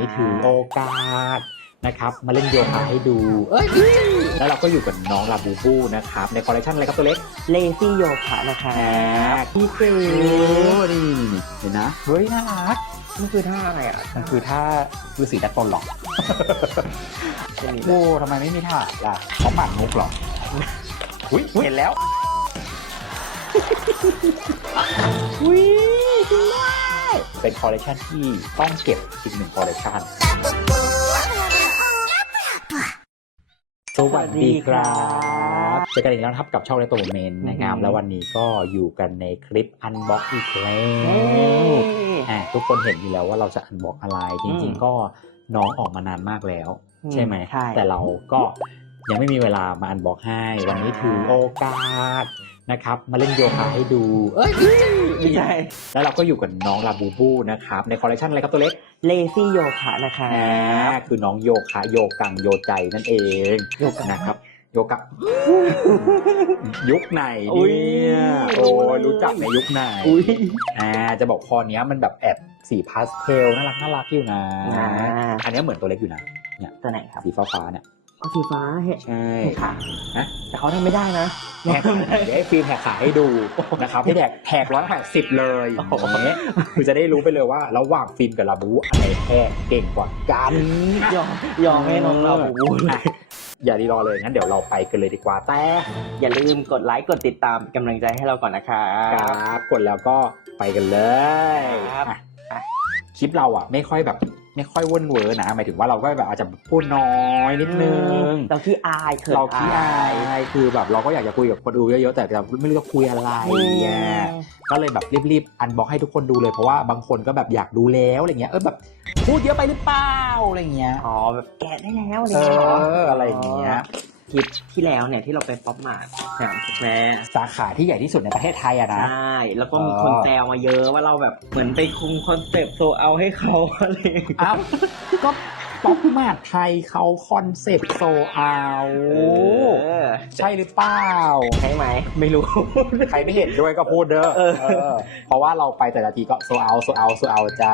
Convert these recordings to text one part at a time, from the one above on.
นี้ถือโอกาสนะครับมาเล่นโยคะให้ดู เอ้ยแล้วเราก็อยู่กับน้องลาบูบูนะครับ ในคอลเลคชันอะไรครับตัวเล็กเลซี่โยคะนะคะพี่เก๋นี่เห็นนะ เฮ้ยน่ารักมันคือท่าอะไรอะมันคือท่าคือสีดัดตนหรอจะมีโอ้ทำไมไม่มีท่าล่ะเขาหมั่นมุกเหรออุ้ยเห็นแล้วอุ้ย เป็นคอลเลคชันที่ต้องเก็บอีกหนึ่งคอลเลคชันสวัสดีครับเจอกันอีกแล้วนะครับกับช่องเลตโตเมนนะครับ แล้ววันนี้ก็อยู่กันในคลิปอันบ็อกอีกแล้วอะทุกคนเห็นอยู่แล้วว่าเราจะอันบ็อกอะไร จริง ๆ ก็น้องออกมานานมากแล้ว ใช่ไหมใช่แต่เราก็ยังไม่มีเวลามาอันบ็อกให้ วันนี้ถือโอกาส นะครับ มาเล่นโยคะให้ดู เอ้ยไม่ใช่แล้วเราก็อยู่กับน้องลาบูบูนะครับ ในคอลเลคชันอะไรครับตัวเล็กเลซี่โยคะนะคะอ่าคือน้องโยคะโยกังโยใจนั่นเองโยคะนะครับโยกะยุคไหนอุ๊ยเนี่ยโอ้ยรู้จักในยุคไหนอุ้ยอ่าจะบอกคอเนี้ยมันแบบแอบสีพาสเทลน่ารักน่ารักอยู่นะอ่าอันเนี้ยเหมือนตัวเล็กอยู่นะตัวไหนครับสีฟ้าฟ้าๆเนี่ย เอาสีฟ้าเห็นใช่เห็นค่ะฮะแต่เขาทำไม่ได้นะแท็กเดี๋ยวให้ฟิล์มแท็กขาให้ดูนะครับให้แท็กแท็กร้อยแปดสิบเลยโอ้โหอย่างเงี้ยคือจะได้รู้ไปเลยว่าระหว่างฟิล์มกับลาบูอะไรแท้เก่งกว่ากันยอมยอมให้น้องเราบูบูอะอย่าดีรอเลยงั้นเดี๋ยวเราไปกันเลยดีกว่าแต่อย่าลืมกดไลค์กดติดตามเป็นกำลังใจให้เราก่อนนะคะครับกดแล้วก็ไปกันเลยครับอะไปคลิปเราอะไม่ค่อยแบบ ไม่ค่อยว่นเวอร์นะหมายถึงว่าเราก็แบบอาจจะพูดน้อยนิดนึง เราขี้อายเขินเราขี้อายคือแบบเราก็อยากจะคุยกับคนดูเยอะๆแต่เราไม่รู้จะคุยอะไรอืมอะก็เลยแบบรีบๆอันบอกให้ทุกคนดูเลยเพราะว่าบางคนก็แบบอยากดูแล้วอะไรเงี้ยเออแบบพูดเยอะไปหรือเปล่าอะไรเงี้ยอ๋อแบบแกะได้แล้วอะไรเอเงี้ยเหรอออะไรอย่างเงี้ย คลิปที่แล้วเนี่ยที่เราไปป๊อปมาร์ทสยามสแควร์สาขาที่ใหญ่ที่สุดในประเทศไทยอะนะ ใช่แล้วก็มีอ๋อคนแซวมาเยอะว่าเราแบบเหมือนไปคุมคอนเซปต์โซเอาให้เขาอะไรอย่างเงี้ย อ้าวก็ ป๊อปมาดไทยเขาคอนเซปต์โซเอาเออใช่หรือเปล่า ใช่ไหม ไม่รู้ ใครไม่เห็นด้วยก็พูดเด้อเออเออเพราะว่าเราไปแต่ละทีก็โซเอาโซเอาโซเอาจ้า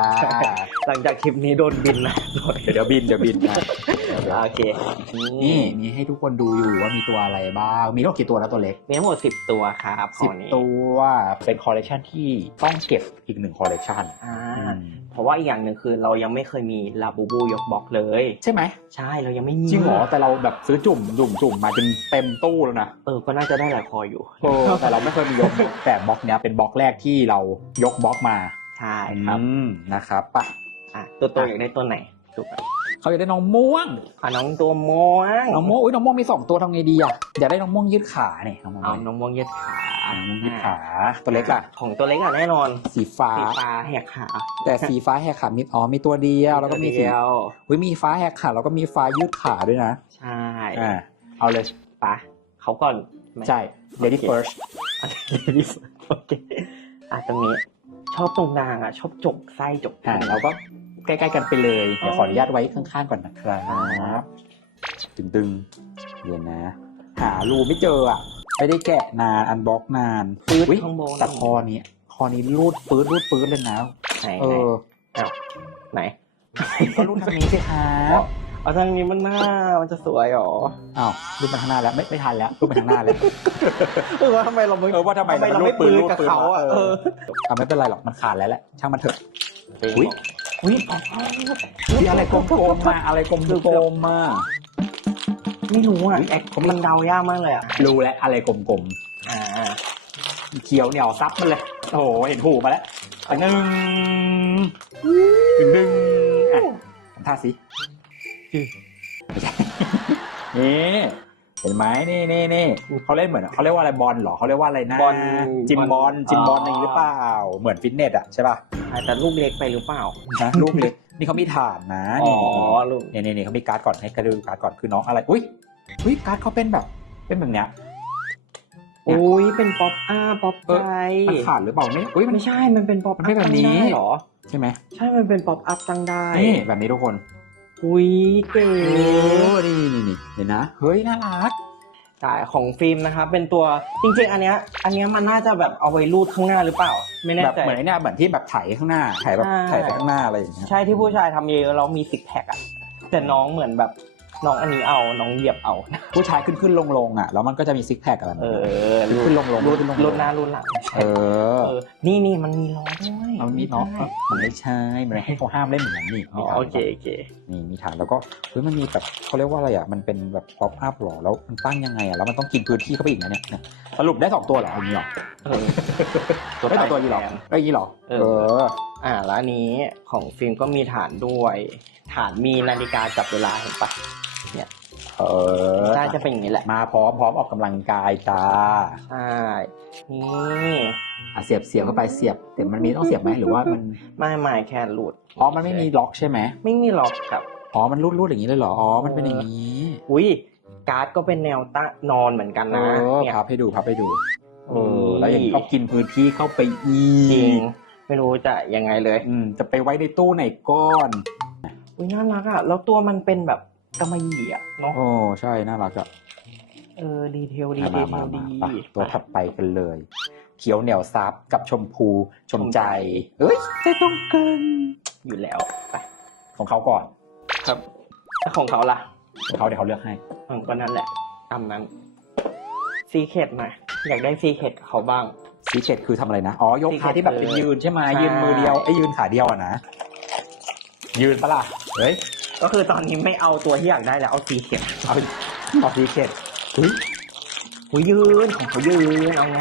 หลังจากคลิปนี้โดนบินนะ เดี๋ยวเดี๋ยวบินเดี๋ยวบินนะโอเค นี่มีให้ทุกคนดูอยู่ว่ามีตัวอะไรบ้าง มีทั้งหมดกี่ตัวแล้วตัวเล็ก มีทั้งหมดสิบตัวครับขสิอบงนี้ตัว เป็นคอลเลคชันที่ต้องเก็บอีกหนึ่งคอลเลคชันอ่าเพราะว่าอีกอย่างหนึ่งคือเรายังไม่เคยมีลาบูบูยกบล็อกเลยใช่ไหมใช่เรายังไม่มีจริงเหรอแต่เราแบบซื้อจุ่มจุ่มจุ่มมาจนเต็มตู้แล้วนะเออก็น่าจะได้หลายคออยู่เออแต่เราไม่เคยมียกบล็อกแต่บล็อกเนี้ยเป็นบล็อกแรกที่เรายกบล็อกมาใช่ครับอืมนะครับป่ะอะตัวตัวอยากได้ตัวไหนถูกไหม เขาอยากได้น้องม่วงอะน้องตัวม่วงน้องม่วงอุ้ยน้องม่วงมีสองตัวทำไงดีอะอยากได้น้องม่วงยืดขาเนี่ยน้องม่วงเอาน้องม่วงยืดขาอะน้องม่วงยืดขาตัวเล็กล่ะของตัวเล็กอะแน่นอน สีฟ้าสีฟ้าแหกขาแต่สีฟ้าแหกขามีอ๋อมีตัวเดียวแล้วก็มีสีเดียวอุ้ยมีฟ้าแหกขาแล้วก็มีฟ้ายืดขาด้วยนะใช่อ่าเอาเลยปะเขาก่อนไหมใช่ lady โอเค first โอเคอะตรงนี้ชอบตรงกลางอะชอบจกไส้จกอ่าเราก็ ใกล้ๆกันไปเลยเดี๋ยวขออนุญาตไว้ข้างๆก่อนนะครับตึงๆเดี๋ยวนะ หารูไม่เจออะไม่ได้แกะนานอันบล็อกนานปื้ดอุ๊ยข้างบนแต่คอนี้คอนี้รูดปื๊ดรูดปื๊ดเลยนะไหนเออไหนก็รูดทางนี้สิครับเอาทางนี้มันหน้ามันจะสวยหรออ้าวรูดมาข้างหน้าแล้วไม่ไม่ทันแล้วรูดมาข้างหน้าแล้วเออว่าทำไมเราไม่เออว่าทำไมเราไม่มันรูดปืปื้นดรูดกับปืนเขาอะเอเออออะไม่เป็นไรหรอกมันขาดแล้วแหละช่างมันเถอะ อุ๊ยอุ้ยอะไรกลมๆมาอะไรกลมๆมา ไม่รู้อะแอคมันเดายากมากเลยอะรู้แล้วอะไรกลมอ่าเขียวเหนียวซับมันเลย โอ้โหเห็นหูมาแล้วอันหนึ่งดึงๆอะทำท่าสินี่เห็นไหมนี่นี่นี่เขาเล่นเหมือนเขาเรียกว่าอะไรบอลเหรอเขาเรียกว่าอะไรนะบอลจิมบอลจิมบอลอ๋ออะไรอย่างหรือเปล่า เหมือนฟิตเนสอะใช่ป่ะ แต่ลูกเล็กไปหรือเปล่า นะลูกเล็กนี่เขามีฐานนะอ๋นี่อลูกนี่นี่นี่เขามีการ์ดก่อนให้กระดูการ์ดก่อนคือน้องอะไรอุ้ยอุ้ยการ์ดเขาเป็นแบบ เป็นแบบเนี้ยเนี่ยอุ้ยเป็นป๊อปอ้าป๊อปเออใจมันขาดหรือเปล่าไม่อุ้ยมันไม่ใช่มันเป็นป๊อปมันอัไม่พแบบตั้งนี้ได้เหรอใช่ไหมใช่มันเป็นป๊อปอัพตั้งได้นี่แบบนี้ทุกคนอุ้ยเก๋โอ้นี่นี่นี่เห็นนะเฮ้ยน่ารัก ใช่ของฟิล์มนะครับเป็นตัวจริงๆ อันเนี้ยอันเนี้ยมันน่าจะแบบเอาไว้รูดข้างหน้าหรือเปล่า ไม่แน่แบบใจ เหมือนไอ้เนี่ยเหมือนที่แบบไถข้างหน้าไถแบบใช่ ไถไปข้างหน้าอะไรอย่างเงี้ยใช่ที่ผู้ชายทำเยอะแล้วมีซิกแพคอะแต่น้องเหมือนแบบ น้องอันนี้เอาน้องเหยียบเอา ผู้ชายขึ้นขึ้นลงลงอะ แล้วมันก็จะมีซิกแพคอะไรเออขึ้นขึ้นลงลงรูดขึ้นลงลงรูดหน้ารูดหลังเออเออนี่นี่มันมีล้อด้วยเอามีเนาะใช่มันไม่ใช่มันให้เขาห้ามเล่นอย่างนั้นนี่อ๋มีอฐานโอเคโอเค นี่มีฐานแล้วก็เฮ้ยมันมีแบบเขาเรียกว่าอะไรอะมันเป็นแบบป๊อปอัพหรอแล้วมันตั้งยังไงอะแล้วมันต้องกินพื้นที่เข้าไปอีกนะเนี่ยเนี่ยสรุปได้สองตัวเหรออย่างนี้เหรอเออไม่สองตัวอย่างนี้เหรอแทนได้อย่างนี้เหรอเอออ่าแล้วอันนี้ของฟิล์มก็มีฐานด้วย ฐานมีนาฬิกาจับเวลาเห็นปะเออน่าจะเป็นอย่างนี้แหละมาพร้อมพร้อมออกกำลังกายจ้าใช่นี่อะเสียบเสียบเข้าไปเสียบแต่มันมีต้องเสียบไหมหรือว่ามันไม่ไม่แค่หลุดอ๋อมันไม่มีล็อกใช่ไหมไม่มีล็อกครับอ๋อมันรูดรูดอย่างนี้เลยเหรออ๋อมันเป็นอย่างนี้อุ้ยการ์ดก็เป็นแนวตั้งนอนเหมือนกันเอนะอเนี่ยพับให้ดูพับให้ดูเออนี่แล้วอย่างนี้ก็กินพื้นที่เข้าไปอีจริงก ไม่รู้จะยังไงเลย อืมจะไปไว้ในตู้ไหนก้อนอุ้ยน่ารักอะ แล้วตัวมันเป็นแบบกำมะหยี่อะเนาะโอ้ใช่น่ารักอะเออดีเทลดีมาดีมาเทมาลดีมาไปตัวถัดไปกันเลย เขียวเหนียวซับกับชมพูชมใจเอ้ยใจตรงกันอยู่แล้วไปของเขาก่อนครับแล้วของเขาล่ะของเขาเดี๋ยวเขาเลือกให้มันก็นั่นแหละตามนั้นซีเคดมา อยากได้ซีเคดกับเขาบ้าง ซีเคดคือทำอะไรนะ อ๋อ ยกขา Secret ที่แบบเป็นยืนใช่ไหมใช่ ยืนมือเดียวไอ้ยยืนขาเดียวอะนะ ยืนปะล่ะเฮ้ยก็คือตอนนี้ไม่เอาตัวที่อยากได้แล้วเอาซีเคดเอาเอาซีเคดเฮ้ยหูยืนของเขายืนเอาไง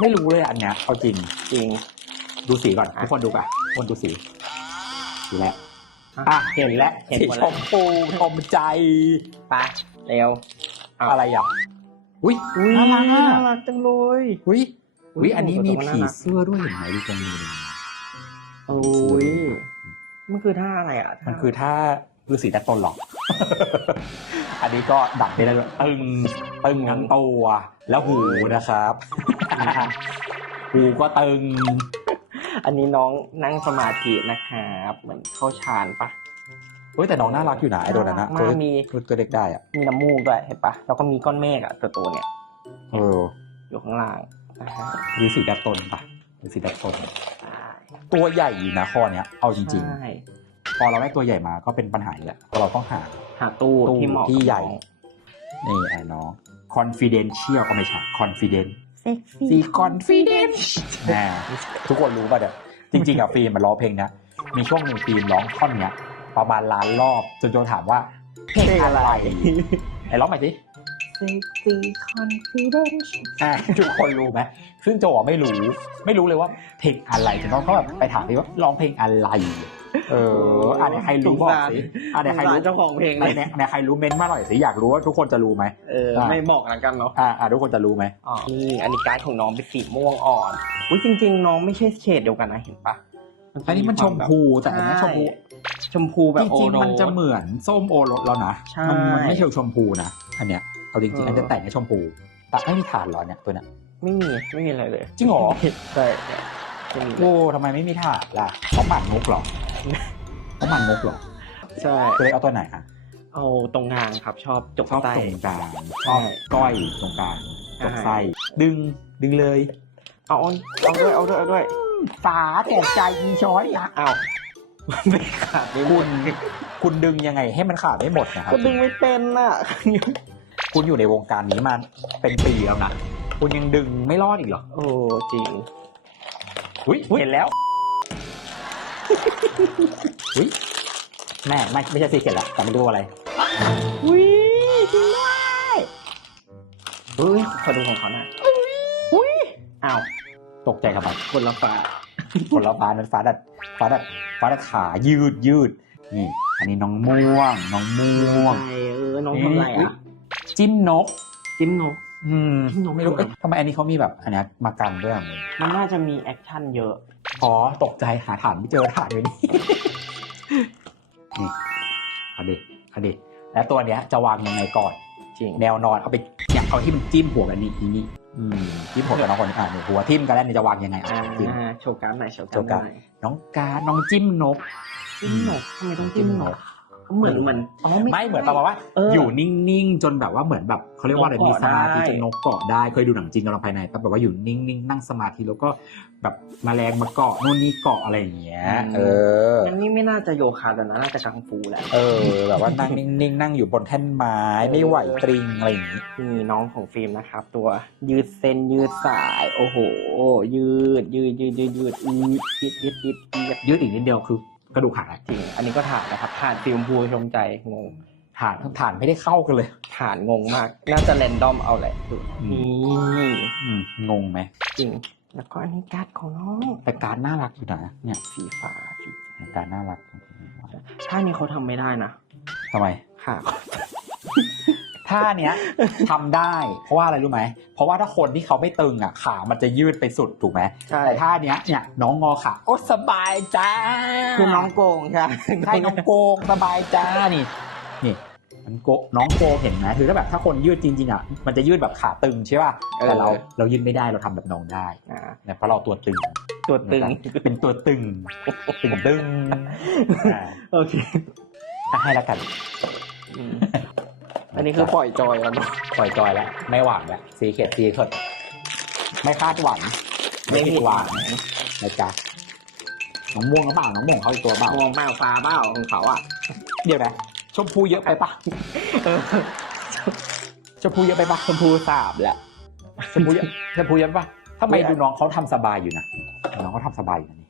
ไม่รู้เลยอันเนี้ยเอาจริง จริง ดูสีก่อนอะทุกคนดูก่อนทุกคนดูสีสีแล้วอะอะเห็นแล้วเห็นสีหมดชแล้วมพูชมใจไปเร็ว เอา อะไรอะอุ้ยอุ้ยน่ารักอะน่ารักจังเลย อุ้ย อุ๊อุ้ยยอันนี้มีตัวมันน่าผีรักเสื้อด้วยเห็นไหมดูตรงนี้โอ้ยมันคือท่าอะไรอะท่ามันคือถ้าฤาษีดัดตนหรอก อันนี้ก็ดัดไปแล้วตึงตึงทั้งตัวแล้วหูนะครับ หูก็ตึง อันนี้น้องนั่งสมาธินะครับเหมือนเข้าฌานปะเฮ้ยแต่น้องน่ารักอยู่นะไอ้ตัวนั้นนะมาตัวมีตัวตัวเล็กได้อะมีน้ำมูกด้วยเห็นปะแล้วก็มีก้อนเมฆอะตัวตัวเนี่ย เอออยู่ข้างล่าง นะฮะฤาษีดัดตนปะฤาษีดัดตน ตัวใหญ่อยู่นะคอเนี้ยเอาจริง ใช่ๆ พอเราได้ตัวใหญ่มาก็เป็นปัญหาอยู่แหละเพราะเราต้องหา หาตู้ตู้ที่เหมาะที่ใหญ่กับน้องนี่ไอ้น้อง confidential ก็ไม่ใช่ confident เซ็กซีซี่ confident อ่าทุกคนรู้ป่ะเดี๋ยวจริงๆอะฟิล์มมันร้องเพลงเนี้ยมีช่วงหนึ่งฟิล์มร้องท่อนเนี้ยประมาณล้านรอบจนโจถามว่าเพลงอะไร ไอ้ร้องใหม่สิ เซ็กซี่คอนฟิเดนซ์อ่าทุกคนรู้ไหมซึ่งโจอะไม่รู้ ไม่รู้เลยว่าเพลงอะไรจนต้องเขาแบบไปถามพี่ว่าร้องเพลงอะไร เอออะเนี่ยใครรู้บอกสิอะเนี่ยใครรู้เจ้าของเพลงอะเลยเนี่ยเนี่ยใครรู้เม้นต์มาหน่อยสิอยากรู้ว่าทุกคนจะรู้ไหมเออไม่บอกแล้วกันเนาะอ่าอ่าทุกคนจะรู้ไหมอ๋อนี่อันนี้การ์ดของน้องเป็นสีม่วงอ่อนอุ้ยจริง ๆ น้องไม่ใช่เฉดเดียวกันนะเห็นปะอันนี้มันชมพูแต่อันนี้ชมพูชมพูแบบจโอริงโรๆมันจะเหมือนส้มโอรสแล้วนะใช่มันมันไม่ใช่ชมพูนะอันเนี้ย เอาจริงเอๆออัอันจะแต่งในชมพูแต่ไม่มีฐานเหรอเนี่ยตัวเนี้ยไม่มีไม่มีอะไรเลยจริงเหรอใช่เนี่ยไม่มีเลยโอ้ทำไมไม่มีฐานล่ะเขาหมั่นงกเหรอเขาหมั่นงกเหรอใช่ตัวเล็กเอาตัวไหนอะเอาตรงกลางครับชอบจกชอบไส้ตรงกลางชใช่อบก้อยตรงกลางตรงไส้ดึงดึงเลย เอาเอาด้วยเอาด้วยเอาด้วยฝาแตกใจอีช้อยอะเอาไม่ขาดไม่หมคุดณคุณดึงยังไงให้มันขาดไม่หมดนะครับก็ดึงไม่เป็นอะ คุณอยู่ในวงการนี้มาเป็นปีแล้วนะ คุณยังดึงไม่รอดอีกเหรอโอ้จริงอุ้ยอุ๊ยเห็นแล้วอุ้ยแม่ไม่ไม่ใช่ซีเกตละแต่ไม่รู้อะไรอุ้ยจริงด้วยเฮ้ยขอดูของเขาหน่อยอุ้ยอ้าวตกใจทำไมคนละฝาคนละฟ้านั้นฟ้าดัดฟ้าดัดฟ้าดัดขายืดยืดนี่อันนี้น้องม่วง น้องม่วงใช่เออน้องทำอะไรอะ จิ้มนก จิ้มนก อืมจิ้มนกไม่รู้ทำไมเอ๊ะทำไมอันนี้เขามีแบบอันเนี้ยมากันด้วยอะมันน่าจะมีแอคชั่นเยอะอ๋อตกใจหาฐานไม่เจอฐานอยู่นี่นี่เอาดิเอาดิแล้วตัวเนี้ยจะวางยังไงก่อนจริงแนวนอนเอาไปเนี่ยเอาที่มันจิ้มหัวกันนี่อีนี่อืมจิ้มหัวกับน้องคนนี้อะเนี่ยหัวทิ่มกันแล้วเนี่ยจะวางยังไงอะอ่าจิ้มโชว์การ์ดหน่อยโชว์โชว์กาการ์ร์ดดหน่อยน้องการดน้องจิ้มนกจิ้มนกทำไมต้องจิ้มนกก็ เหมือนเหมือนอ๋อไม่เหมือนประมาณว่าเออออยู่นิ่งๆจนแบบว่าเหมือนแบบเขาเรียกว่าอะไรนกมีเกาะสมาธิได้จนนกเกาะได้เคยดูหนังจีนกำลังภายในปะแบบว่าอยู่นิ่งๆนั่งสมาธิแล้วก็แบบแมลงมาเกาะนู่นนี่เกาะอะไรอย่างเงี้ยเอออันนี้ไม่น่าจะโยคะแต่นะน่าจะกังฟูแหละเออแบบว่านั่งนิ่งๆนั่งอยู่บนแท่นไม้ไม่ไหวตริงอะไรอย่างงี้นี่น้องของฟิล์มนะครับ ตัวยืดเส้นยืดสาย โอ้โห ยืดยืดยืดยืดยืดอืดยืดยืดยืดยืดยืดอีกนิดเดียวคือ กระดูกหักอะจริง อันนี้ก็ฐานนะครับฐานฟิล์มพูชมใจงงฐานฐานไม่ได้เข้ากันเลยฐานงงมาก น่าจะแรนดอมเอาแหละดูอืมนี่อืมงงไหมจริง แล้วก็อันนี้การ์ดของน้องแต่การน่ารักอยู่นะเนี่ยสีฟ้าสีการน่ารักท่านี้เขาทำไม่ได้นะทำไม ค่ะ ท่าเนี้ยทำได้ เพราะว่าอะไรรู้ไหม เพราะว่าถ้าคนที่เขาไม่ตึงอะขามันจะยืดไปสุดถูกไหมใช่แต่ท่าเนี้ยเนี่ยน้องงอขาโอ้สบายจ้าคือน้องโกงใช่ใช่น้องโกงสบายจ้านี่นี่มันโกน้องโกงเห็นไหมคือถ้าแบบถ้าคนยืดจริงๆอะมันจะยืดแบบขาตึงใช่ป่ะแต่เราเรายืดไม่ได้เราทำแบบน้องได้อ่าเนี่ยเพราะเราตัวตึงตัวตึงเป็นตัวตึงตึงตึงอ่าโอเคอะให้แล้วกัน อืมอันนี้คือปล่อยจอยแล้วเนอะปล่อยจอยแล้ว ไม่หวังแล้วสีเขียดสีเขิดไม่คาดหวัง ไม่ผิดหวังนะจ๊ะน้องม่วงหรือเปล่าน้องม่วงเขาอีกตัวเปล่ามองเปล่าฟ้าเปล่าของเขาอะ เดี๋ยวนะชมพูเยอะไปปะเออชมพูเยอะไปปะชมพูสาบแหละชมพูเยอะชมพูเยอะไปปะทำไมดูน้องเขาทำสบายอยู่นะน้องเขาทำสบายอยู่นะ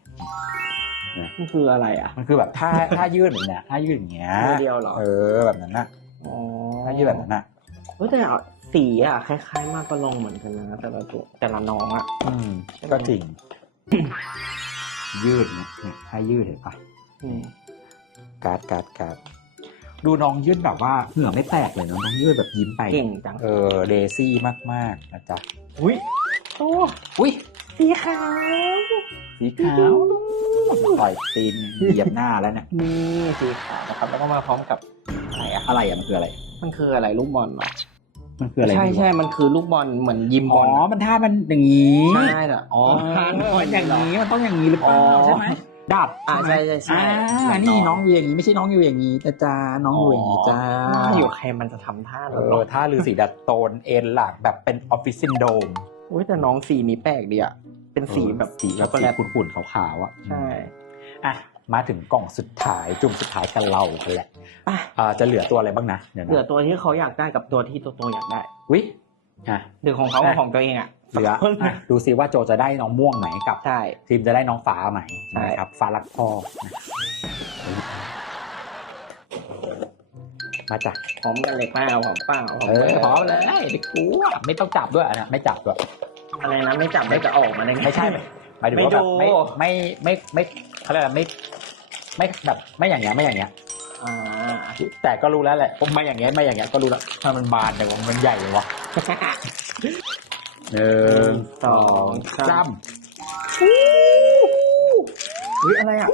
นี่มันคืออะไรอะมันคือแบบท่าท่ายืดแบบเนี้ยท่ายืดอย่างเงี้ยมือเดียวเหรอเออแบบนั้นน่ะอ๋อ ท่ายืดแบบนั้นน่ะเฮ้ยแต่สีอะคล้าย ๆ มากก็ลงเหมือนกันนะแต่ละตัวแต่ละน้องอะอืมก็จริง ยืดเนี่ยเนี่ยท่ายืดเห็นปะอืมการ์ดการ์ดการ์ดดูน้องยืดแบบว่าเหงื่อไม่แตกเลยเนอะน้องยืดแบบยิ้มไป เก่งจังเออเดซี่มากๆนะจ๊ะอุ้ยโอ้อุ้ยสีขาวสีขาวต่อยตีนเหยียบหน้าแล้วเนี่ยนี่สีขาวนะครับ แล้วก็มาพร้อมกับอะไรอะอะไรอะมันคืออะไร มันคืออะไรลูกบอลเหรอมันคืออะไรใช่ไม่รู้ใช่มันคือลูกบอลเหมือนยิมบอ๋ออลอะมันท่ามันอย่างนี้ใช่แต่อ๋ออ๋อมันอย่างนี้มันต้องอย่างนี้หรือเปล่าอ๋อใช่ไหมดับอ่าไหมใช่ใช่ใช่อ่านี่น้องอยู่อย่างนี้ไม่ใช่น้องอยู่อย่างนี้แต่จ้าน้องอยู่อย่างนี้จ้าหน้าอยู่ใครมันจะทำท่าเอนั้นหรออท่าลือสีดัดโตนเอ็นหลักแบบเป็นออฟฟิศซินโดมอุ้ยแต่น้องสีนี้แปลกดีอะเป็นสีแบบสีแบบช็อกโกสีแลตขุ่นๆขาวๆอะใช่อะ มาถึงกล่องสุดท้ายจุ่มสุดท้ายกันเรากันแหละอะอ่าจะเหลือตัวอะไรบ้างนะเดี๋ยวเหลือนะตัวที่เขาอยากได้กับตัวที่ตัวตัวอยากได้วิอะ หรือของเขากับของตัวเองอะเหลืออะดูซิว่าโจจะได้น้องม่วงไหมกับ ใช่ ทีมจะได้น้องฟ้าไหมใช่ นะครับฟ้ารักพ่อนะมาจากพร้อมกันเลยเปล่าพร้อมเปล่าพร้อมเออเลยพร้อมเลยเด็กกูอะไม่ต้องจับด้วยอันนะไม่จับด้วยอะไรนะไม่จับไม่จะออกมาได้ไงไม่ใช่ห มายถึงว่าแบบไม่ไม่ดูไม่ไม่ไม่เขาเรียกอะไรไม่ไม่แบบไม่อย่างเงี้ยไม่อย่างเงี้ยอ่าแต่ก็รู้แล้วแหละผมไม่อย่างเงี้ยไม่อย่างเงี้ยก็รู้แล้วถ้ามันบานแต่ว่ามันใหญ่เลยวะหนึ่งสองสาสามมอุ้ยอะไรอะ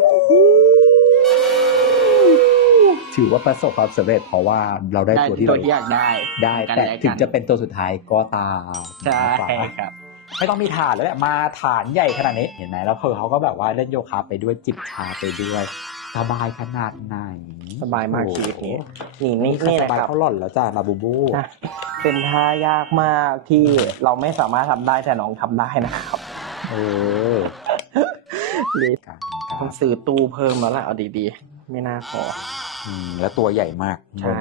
ถือว่าประสบความสำเร็จเพราะว่าเราได้ตัวที่ตัวเราที่อยากได้ ได้กันแต่และกันถึงจะเป็นตัวสุดท้ายก็ตามใช่นะครับครับ ไม่ต้องมีฐานแล้วแหละมาฐานใหญ่ขนาดนี้เห็นไหมแล้วเพอเขาก็แบบว่าเล่นโยคะไปด้วยจิบชาไปด้วยสบายขนาดไหนสบายมากโอ้โหชีวิตนี้นี่นี่นี่นี่สนะบายครับ เขาหล่อนแล้วจ้ามาบูบูนะ เป็นท่ายากมากที่เราไม่สามารถทำได้แต่น้องทำได้นะครับเออเลยการต้องซื้อตู้เพิ่มแล้วแหละเอาดีๆ ไม่น่าพออืมแล้วตัวใหญ่มากใช่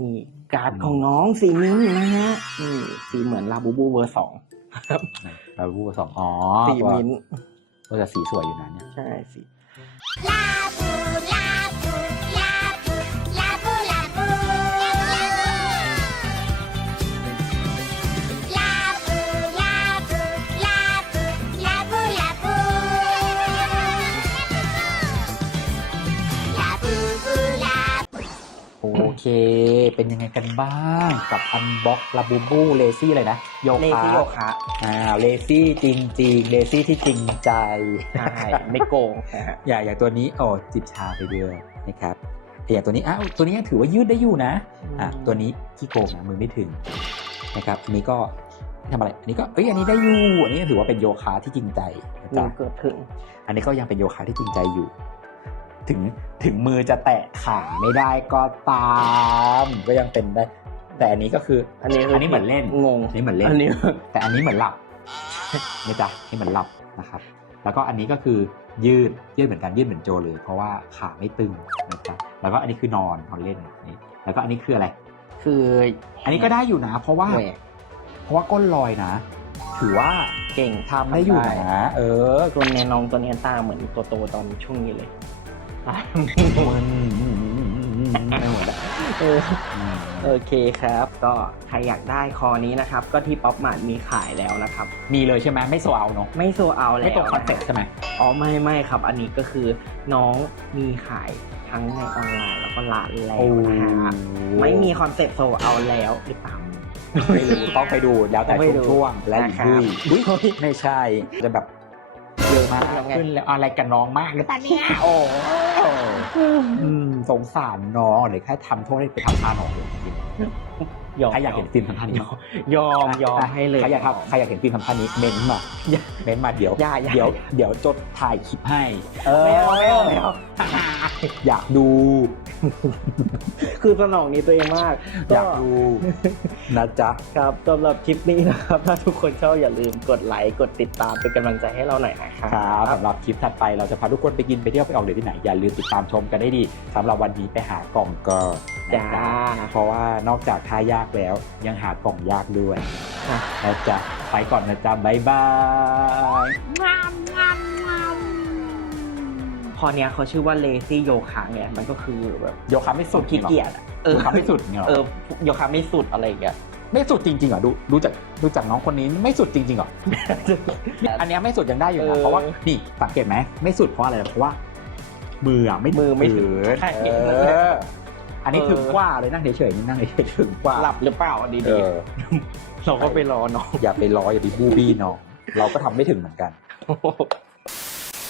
นี่การ์ดของน้องสีมิ้นท์นะฮะนี่สีเหมือนลาบูบูเวอร์สอง มาบูบูสองอ๋อสีตัวมิ้นท์ตัวจะสีสวยอยู่นะเนี่ย ใช่สี โอเค เป็นยังไงกันบ้างกับอันบ็อกลาบูบูเลซี่อะไรนะ โยเลคะซี่โยคะอ่าเลซี่จริงจริงเลซี่ที่จริงใจ ใช่ไม่โกงนะฮะอย่างอย่างตัวนี้โอ้จิบชาไปด้วยนะครับแต่อย่างตัวนี้อ้าวตัวนี้ยังถือว่ายืดได้อยู่นะอะตัวนี้ขี้โกงนะมือไม่ถึงนะครับอันนี้ก็ไม่ทำอะไรอันนี้ก็เอ้ยอันนี้ได้อยู่อันนี้ถือว่าเป็นโยคะที่จริงใจนะหนูจ๊ะเกิดถึงอันนี้ก็ยังเป็นโยคะที่จริงใจอยู่ ถึงถึงมือจะแตะขาไม่ได้ก็ตามก็ยังเป็นได้ แต่อันนี้ก็คือ อันนี้อันนี้เหมือนเล่นงงอันนี้เหมือนเล่นอันนี้แต่อันนี้เหมือนหลับนี่จ้ะนี่เหมือนหลับนะครับ แล้วก็อันนี้ก็คือยืดยืดเหมือนกันยืดเหมือนโจเลย เพราะว่าขาไม่ตึงนะจ๊ะแล้วก็อันนี้คือนอนนอนเล่นนี่แล้วก็อันนี้คืออะไร คือ อันนี้ก็ได้อยู่นะ เพราะว่าแหวกเพราะว่าก้นลอยนะ ถือว่าเก่งทำได้อยู่นะเออตัวเนี้ยน้องตัวเนี้ยตาเหมือนตัวโตตอนช่วงนี้เลย ตามันไม่หมดอะเออโอเคครับ ก็ใครอยากได้คอนี้นะครับ ก็ที่ป๊อปมาร์ทมีขายแล้วนะครับ มีเลยใช่ไหมไม่โซเอาเนาะไม่โซเอาแล้วไม่ตรงคอนเซ็ปต์ใช่ไหมอ๋อไม่ไม่ครับ อันนี้ก็คือน้องมีขายทั้งในออนไลน์แล้วก็ร้านแล้วนะฮะไม่มีคอนเซ็ปต์โซเอาแล้วหรือเปล่าไม่รู้ต้องไปดูแล้วแต่ต้องไปดูช่วงๆและนะครับยุยอุ้ยไม่ใช่จะแบบเยอะมากแล้วไงขึ้นแล้วอะไรกับน้องมากหรือเปล่าเนี่ยโอ้ อืมสงสารน้องเดี๋ยแค่ทำโทษให้ไปทำทาน้องเลย ยอมใครอยากเห็นฟิล์มทำท่านี้ยอมยอมให้เลยใครอยากทำใครอยากเห็นฟิล์มทำท่านี้เม้นต์มาเม้นต์มาเดี๋ยวอย่าอย่าเดี๋ยวเดี๋ยวจดถ่ายคลิปให้เออไม่เอาไม่เอาไม่เอาอยากดู คือสนองนี้ตัวเองมาก อยากดูนะจ๊ะครับสำหรับคลิปนี้นะครับ ถ้าทุกคนชอบอย่าลืมกดไลค์กดติดตามเป็นกำลังใจให้เราหน่อยนะครับครับสำหรับคลิปถัดไปเราจะพาทุกคนไปกินไปเที่ยวไปออกเดทที่ไหนอย่าลืมติดตามชมกันได้ดีสำหรับวันนี้ไปหากล่องเกอร์จ้าเพราะว่านอกจากท่ายากแล้ว ยังหากล่องยากด้วยค่ะนะจ๊ะไปก่อนนะจ๊ะบ๊ายบาย พอเนี้ยเขาชื่อว่า lazy yoga เนี่ยมันก็คือแบบโยคะไม่สุดขี้เกียจอะเอโยอคะไม่สุดเนี่ยหรอเออโยคะไม่สุดอะไรอย่างเงี้ย ไม่สุดจริงๆเหรอดูดูจากดูจากน้องคนนี้ไม่สุดจริงๆเหรอ อันเนี้ยไม่สุดยังได้อยู่เอนะอเพราะว่านี่สังเกตไหมไม่สุดเพราะอะไรเพราะว่ามืออะไม่มือไม่ถึง ใช่ใช่เออ อันนี้ถึงกว่าเลยนั่งเฉยๆนี่นั่งเฉยๆถึงกว่าหลับหรือเปล่าดีเอดีอเราก็ไปรอน้อง อย่าไปล้ออย่าไปบูบี้น้องเราก็ทำไม่ถึงเหมือนกัน